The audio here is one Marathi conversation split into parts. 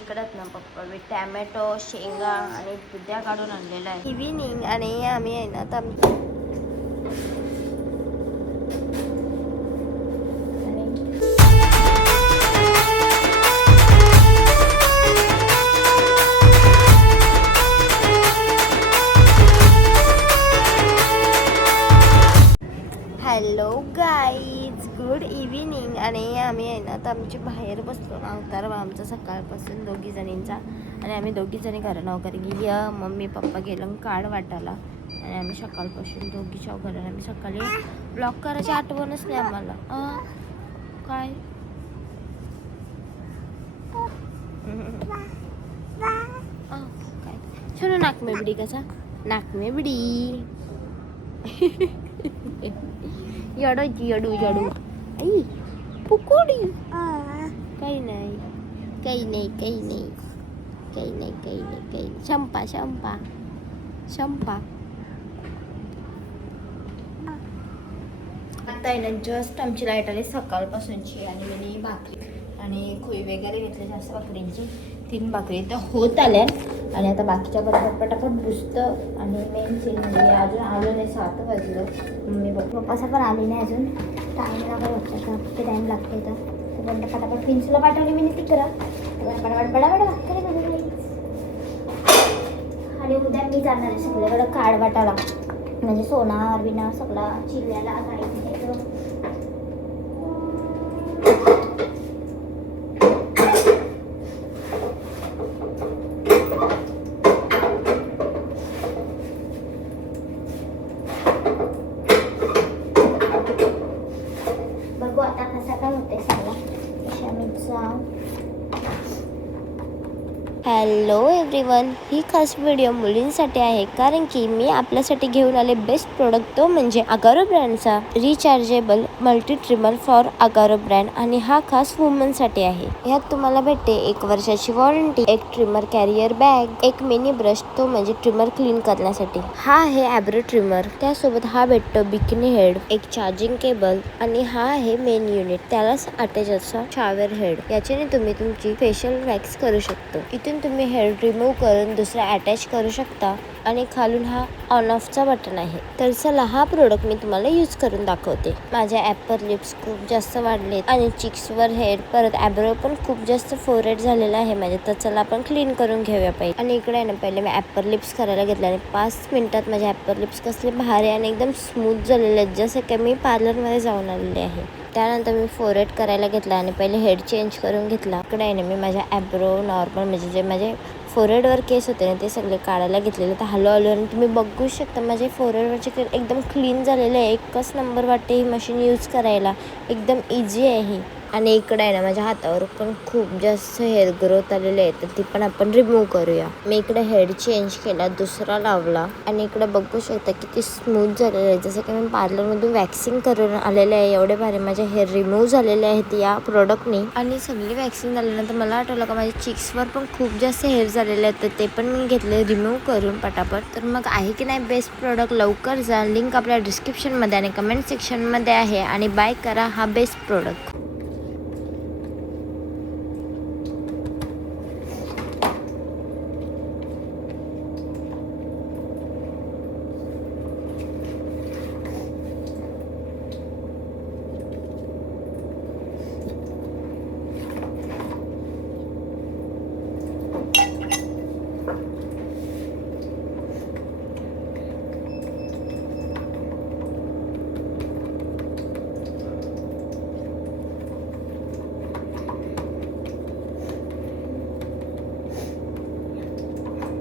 इकडंच ना पप्पा मी टॅमॅटो शेंगा आणि दुध्या काढून आणलेला आहे इव्हिनिंग. आणि आम्ही आहे ना आता हॅलो गाईज, गुड इव्हिनिंग. आणि आम्ही आहे ना आता आमची बाहेर बसलो ना अवतार आमचा सकाळपासून दोघी जणींचा. आणि आम्ही दोघी जणी घरा नोकरी गेली. मम्मी पप्पा गेलं कार्ड वाटायला आणि आम्ही सकाळपासून दोघीच्या घराला. आम्ही सकाळी ब्लॉक करायची आठवणच नाही आम्हाला. काय काय सुनो नाक में बिडी कसा नाक में बिडी यडू यडू यडू आई पुकोडी काही नाही काही नाही काही नाही काही नाही काही नाही काही नाही. शंपा शंपा शंपा आता आहे ना जस्ट आमची लाईट आली सकाळपासूनची. आणि मी भाकरी आणि खोई वगैरे घेतले जास्त भाकरींची 3 भाकरी तर होत आल्या. आणि आता बाकीच्या बरोबर पटापट बुजतं. आणि मेन सीन म्हणजे अजून आलं नाही 7 वाजलं. मम्मी पप्पाचा पण आली नाही अजून. टाईम लागत होता किती टाईम लागते तर पण पटापट पिंचूला पाठवली मी तिकडं पटापट बडाबड भाकरी बनवली. आणि उद्या मी जाणार आहे सगळ्याकडं कार्ड वाटायला. म्हणजे सोनार बिनार सगळा चिल्ल्याला जायचं. बघू आता कसा काय होते सगळा अशा मी जाऊ. हॅलो एव्हरीवन, ही खास व्हिडिओ मुलींसाठी आहे कारण की मी आपल्यासाठी घेऊन आले बेस्ट प्रोडक्ट तो म्हणजे अगारो ब्रँडचा rechargeable multi trimmer for Agaro brand. आणि हा खास वुमनसाठी आहे. ह्यात तुम्हाला भेटते 1 वर्षाची वॉरंटी, एक ट्रिमर कॅरियर बॅग, एक मिनी ब्रश तो म्हणजे ट्रिमर क्लीन करण्यासाठी. हा आहे ॲब्रो ट्रिमर. त्यासोबत हा भेटतो बिकिनी हेड, एक चार्जिंग केबल आणि हा आहे मेन युनिट. त्यालाच अटॅच असा शॉवर हेड. याच्याने तुम्ही तुमची फेशियल वॅक्स करू शकतो. इथून तुम्ही हेअर रिमूव्ह करून दुसरा अटॅच करू शकता. आणि खालून हा ऑन ऑफचा बटन आहे. तर चला हा प्रोडक्ट मी तुम्हाला यूज करून दाखवते. माझ्या ॲपर लिप्स खूप जास्त वाढलेत आणि चिक्सवर हेअर परत ॲब्रो पण खूप जास्त फोरहेड झालेला आहे माझे. तर चला आपण क्लीन करून घेऊया पहिले. आणि इकडे आहे ना पहिले मी ॲपर लिप्स करायला घेतले आणि 5 मिनिटात माझे ॲपर लिप्स कसले भारी आणि एकदम स्मूथ झालेले आहेत जसं की मी पार्लरमध्ये जाऊन आलेले आहे. त्यानंतर मी फोरहेड करायला घेतला आणि पहिले हेड चेंज करून घेतला. इकडे आहे ना मी माझ्या ॲब्रो नॉर्मल म्हणजे जे माझे फोरहेडवर केस होते ना ते सगळे काढायला घेतलेले. तर हळू आणि तुम्ही बघू शकता माझे फोरहेडवरचे केस एकदम क्लीन झालेले आहे. एकच नंबर वाटते ही मशीन यूज करायला, एकदम इझी आहे ही. आणि इकडे आहे ना माझ्या हातावर पण खूप जास्त हेअर ग्रोथ आलेले आहे तर ती पण आपण रिमूव्ह करूया. मी इकडे हेड चेंज केला, दुसरा लावला आणि इकडे बघू शकता किती स्मूथ झालेलं आहे जसं की मी पार्लरमधून वॅक्सिंग करून आलेले आहे. एवढे भारी माझे हेअर रिमूव्ह झालेले आहेत या प्रोडक्टनी. आणि सगळी वॅक्सिंग झाल्यानंतर मला आठवलं का माझ्या चिक्सवर पण खूप जास्त हेअर झालेले आहेत तर ते पण मी घेतले रिमूव्ह करून पटापट. तर मग आहे की नाही बेस्ट प्रोडक्ट? लवकर जा, लिंक आपल्या डिस्क्रिप्शनमध्ये आणि कमेंट सेक्शनमध्ये आहे आणि बाय करा हा बेस्ट प्रोडक्ट.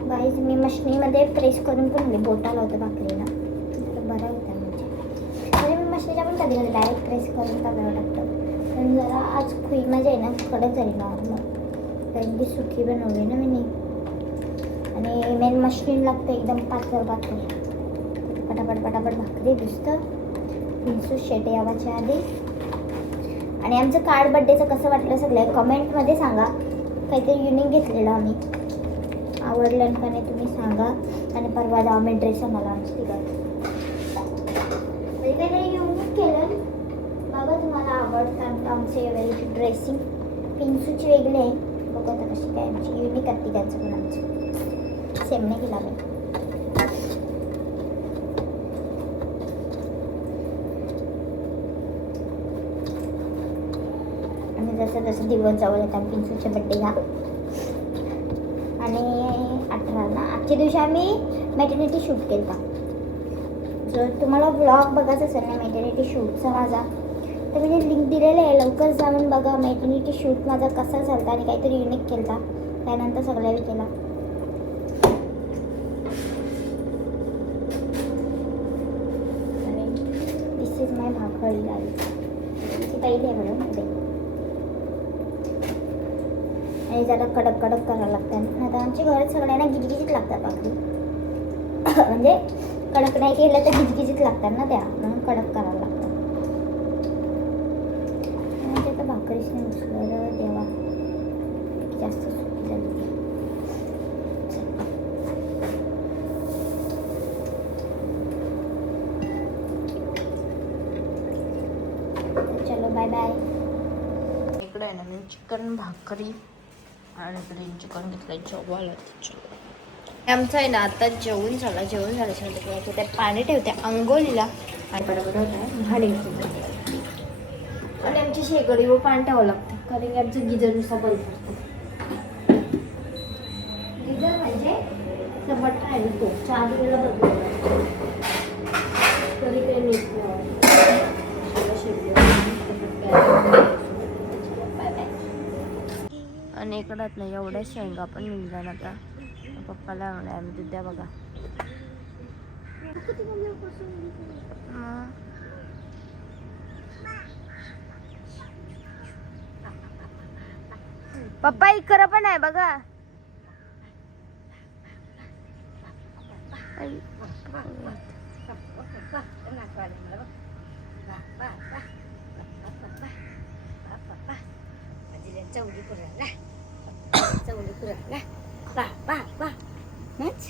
गाईज मी मशनीमध्ये प्रेस करून पण बोटाला होतं भाकरीला तर बरं होतं म्हणजे मी मशनीला पण कधी कधी डायरेक्ट प्रेस करून टाकावं लागतं. पण जरा आज खुई माझी आहे ना कडक झाली नॉर्मल कारण की सुकी बनवली ना मी. आणि मेन मशीन लागतं एकदम पातळ पटापट भाकरी दिसतं पिंचू शेट यावाच्या आधी. आणि आमचं कार्ड बड्डेचं कसं वाटलं सगळं कमेंटमध्ये सांगा. काहीतरी युनिक घेतलेलं आम्ही, आवडलं का नाही तुम्ही सांगा. आणि परवा जाऊ मी ड्रेस आम्हाला आमची तिकडे काहीतरी युनिक केलं बघा. तुम्हाला आवडतं आमचे वेगळी ड्रेसिंग पिंचूची वेगळी आहे. बघा आता कशी काय आमची करते त्यांचं पण आमचं सेम नाही केला मी. आणि जसं जसं दिवस जवळ येतात पिंचूच्या बड्डेला आणि 18 आजच्या दिवशी आम्ही मॅटर्निटी शूट केला. जर तुम्हाला ब्लॉग बघायचा असेल ना मॅटर्निटी शूटचा माझा, तर मी लिंक दिलेलं आहे, लवकर जाऊन बघा. मॅटर्निटी शूट माझा कसा झाला आणि काहीतरी युनिक केला, त्यानंतर सगळ्यांनी केला. आणि दिस इज माय भाकरी लावी, ती पहिली आहे म्हणून आणि जरा कडक कडक करायला लागतात. आता आमच्या घरात सगळ्यांना गिजगिजीत लागतात भाकरी म्हणजे कडक नाही केलं तर गिजगिजीत लागतात ना त्या, म्हणून कडक करायला लागतात. आणि आता भाकरीच नाही उचलं देवा, जास्त सुकी झाली ती. चलो बाय बाय. इकडे आहे ना मी चिकन भाकरी आणि ग्रीन चिकन घेतलंय जेवायला. आमचं आहे ना आता जेवण झालं ते पाणी ठेवते अंघोळीला आणि बरोबर होत आहे भाडी. आणि आमची शेगडीवर पाणी ठेवावं लागतं कारण की आमचं गिजर नुसार बंद पडतं. गिजर म्हणजे बटन आहे तो 4 वेळेला बदलतो तरी काही नीट आणि इकडं नाही एवढ्या शेंगा पण निघल्या ना आता. पप्पाला म्हणा आम्ही द्या बघा. पप्पा इकडं पण आहे बघा. चवली पुराला पा पा पा नाच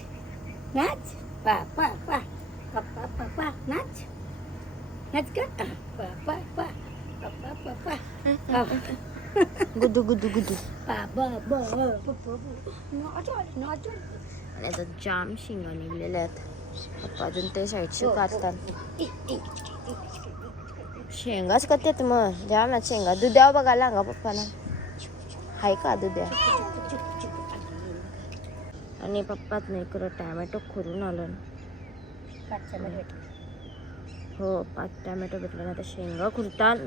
नाच पा पा पा पप्पा पप्पा नाच नाच का पा पा पा पप्पा पप्पा गुदू गुदू गुदू पा ब ब पप्पा नाच नाच. आणि आता जाम शेंगा निघलेल्या आहेत. पप्पा अजून ते साईडचे काढतात. शेंगाच करतात मग जाम आहेत शेंगा. दुधावर बघायला सांगा पप्पाला हाय का दुध्या. आणि पप्पात नाही करत टॅमॅटो खुरून आलं. हो 5 टॅमॅटो भेटले ना. आता शेंगा खुरतात.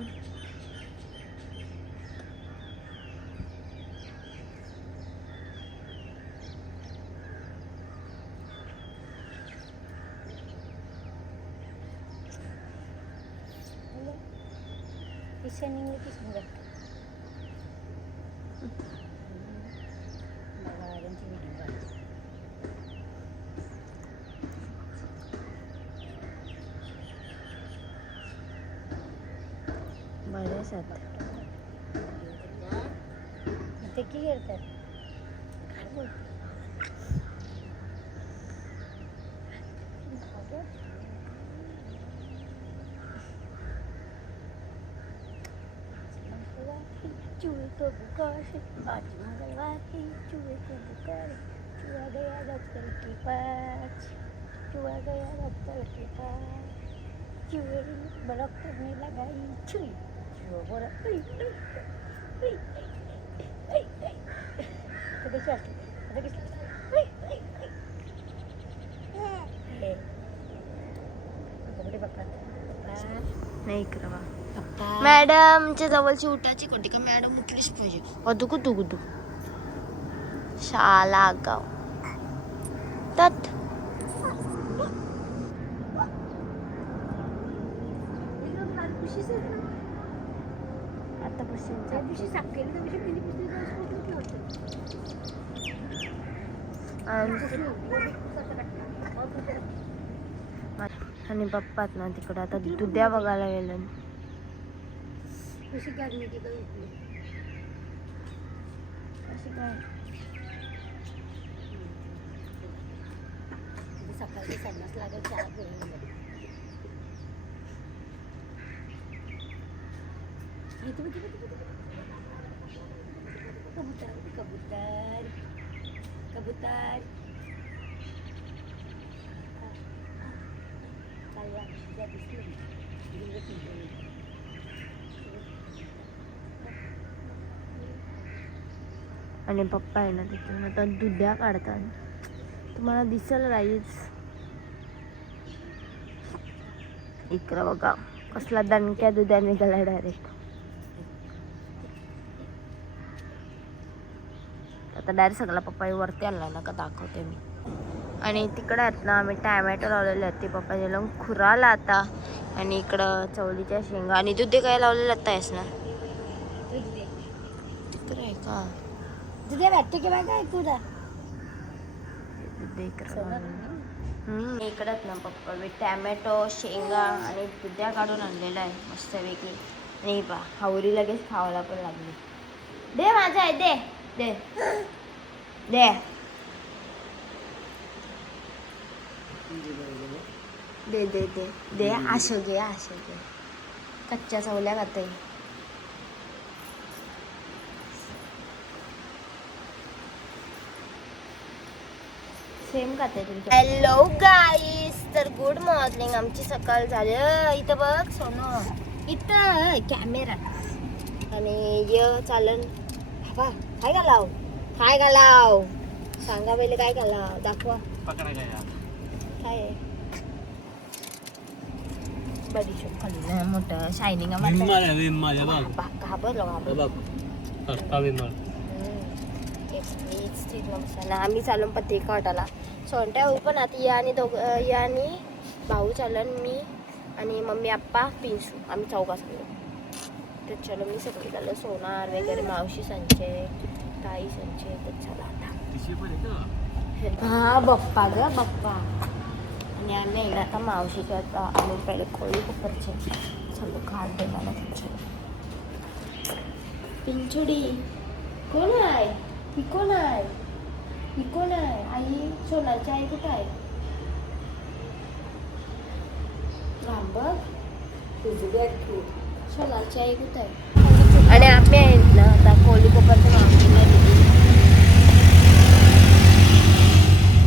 बरेच आहेत ते की करतात. चूहे को बुखार है आज मंगलवार है. चूहे को बुखार है. चूहा गया डॉक्टर के पास. चूहा गया डॉक्टर के पास. चूहे डॉक्टर ने लगाई सुई. चूहा बोला नाही करवा. मॅडमच्या जवळची उठाची कोणती का मॅडम उठलीच पाहिजे. अदू कुदू कुदू शाला गाव तत. आणि पप्पात ना तिकडे आता दुध्या बघायला गेलं. कशी काढली की काय सकाळी 5:30 लागेल चहा करून. कबूतर कबूतर लागतात. आणि पप्पा आहे ना तिथून आता दुध्या काढतात. तुम्हाला दिसेल राईस. इकडं बघा कसला दणक्या दुध्या निघाला डायरेक्ट. आता डायरेक्ट सगळा पप्पा वरती आणला ना का दाखवते मी. आणि तिकडं आहेत ना आम्ही टॅमॅटो लावलेले आहेत ते पप्पा लावून खुराला आता. आणि इकडं चवलीच्या शेंगा आणि दुधे काय लावलेलं आता आहेस ना तिकडं आहे का तुझ्या भेटते की बघा तुझा दुधे इकडंच ना पप्पा मी टॅमॅटो शेंगा आणि दुध्या काढून आणलेला आहे मस्तपैकी. आणि पा हावरी लगेच खावायला पण लागली. दे माझा आहे दे दे दे दे दे दे दे आशो घे आशो घे. कच्च्या चवल्या खाते. सेम खाते तुमच्या. हॅलो गाईस, तर गुड मॉर्निंग. आमची सकाळ झाली. इथं बघ सोनू इथं कॅमेरा. आणि चालन बाबा काय घालाव काय घालाव सांगा पहिले काय घालाव दाखवा. काय आहे बडीशोप खाली ना मोठं शायनिंग मसाला. आम्ही चालून पत्रिका वाटाला सोनट्या होई पण आता या आणि या आणि भाऊ चालन मी आणि मम्मी आप्पा पिंसू आम्ही चौघा चाललो. तर चलो मी सगळी झालं सोनार वगैरे मावशी संचय ताई संचय तर चला आता. हा बप्पा ग बप्पा. आणि आम्ही एकदा आता मावशीच्या आम्ही पहिले खोळी कुपरचे चलो घाट देणार पिंचुडी. कोण आहे ही कोण आहे ही कोण आहे आई सोनारची आई कुठं आहे. बघ सोनारची आई कुठं आहे. आणि आम्ही आहेत ना आता कोळी कोपरच्या मावशीला दिली.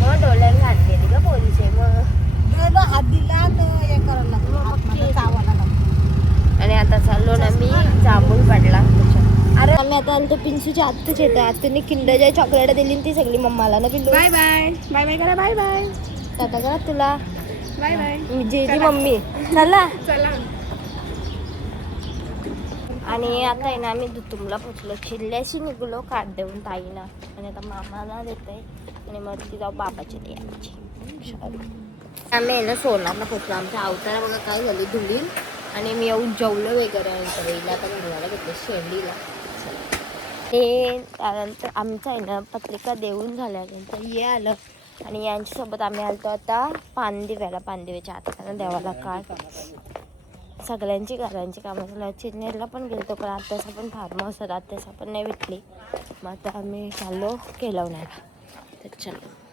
मग डोळ्यात घातलेली का पोलीस मग हात दिला तर हे करायला लागलं. आणि आता चाललो ना मी जांभूळ काढला. अरे आम्ही आता आमच्या पिंसूच्या आत्ताच येते. आत्ताने किंडर जॉय चॉकलेट दिली ती सगळी मम्माला ना पिल्लू. बाय बाय बाय बाय करा बाय बाय टाटा करा तुला बाय बाय जी मम्मी चला चला. आणि आता आहे ना आम्ही दुतुमला पोचलो. चिल्ल्याशी निघलो काट देऊन ताईला. आणि आता मामाला देते आणि मग ती जाऊ बाबाची दे आमची. आम्ही आहे ना सोनारला पोचलो. आमच्या अवतारा बघा काय झाली धुळी. आणि मी येऊन जेवलं वगैरे आणि आता घरला घेतलं शेंडीला. हे त्यानंतर आमचं आहे ना पत्रिका देऊन झाल्यानंतर हे आलं. आणि यांच्यासोबत आम्ही आलतो आता पानदिव्याच्या आता देवाला काळ सगळ्यांची घरांची कामं झालं. चिन्नेरला पण गेलतो पण आत्ताचा पण फार्म हाऊस आत्ताचा पण नाही भेटली. मग आता आम्ही चाललो केलवण्याला. तर चलो.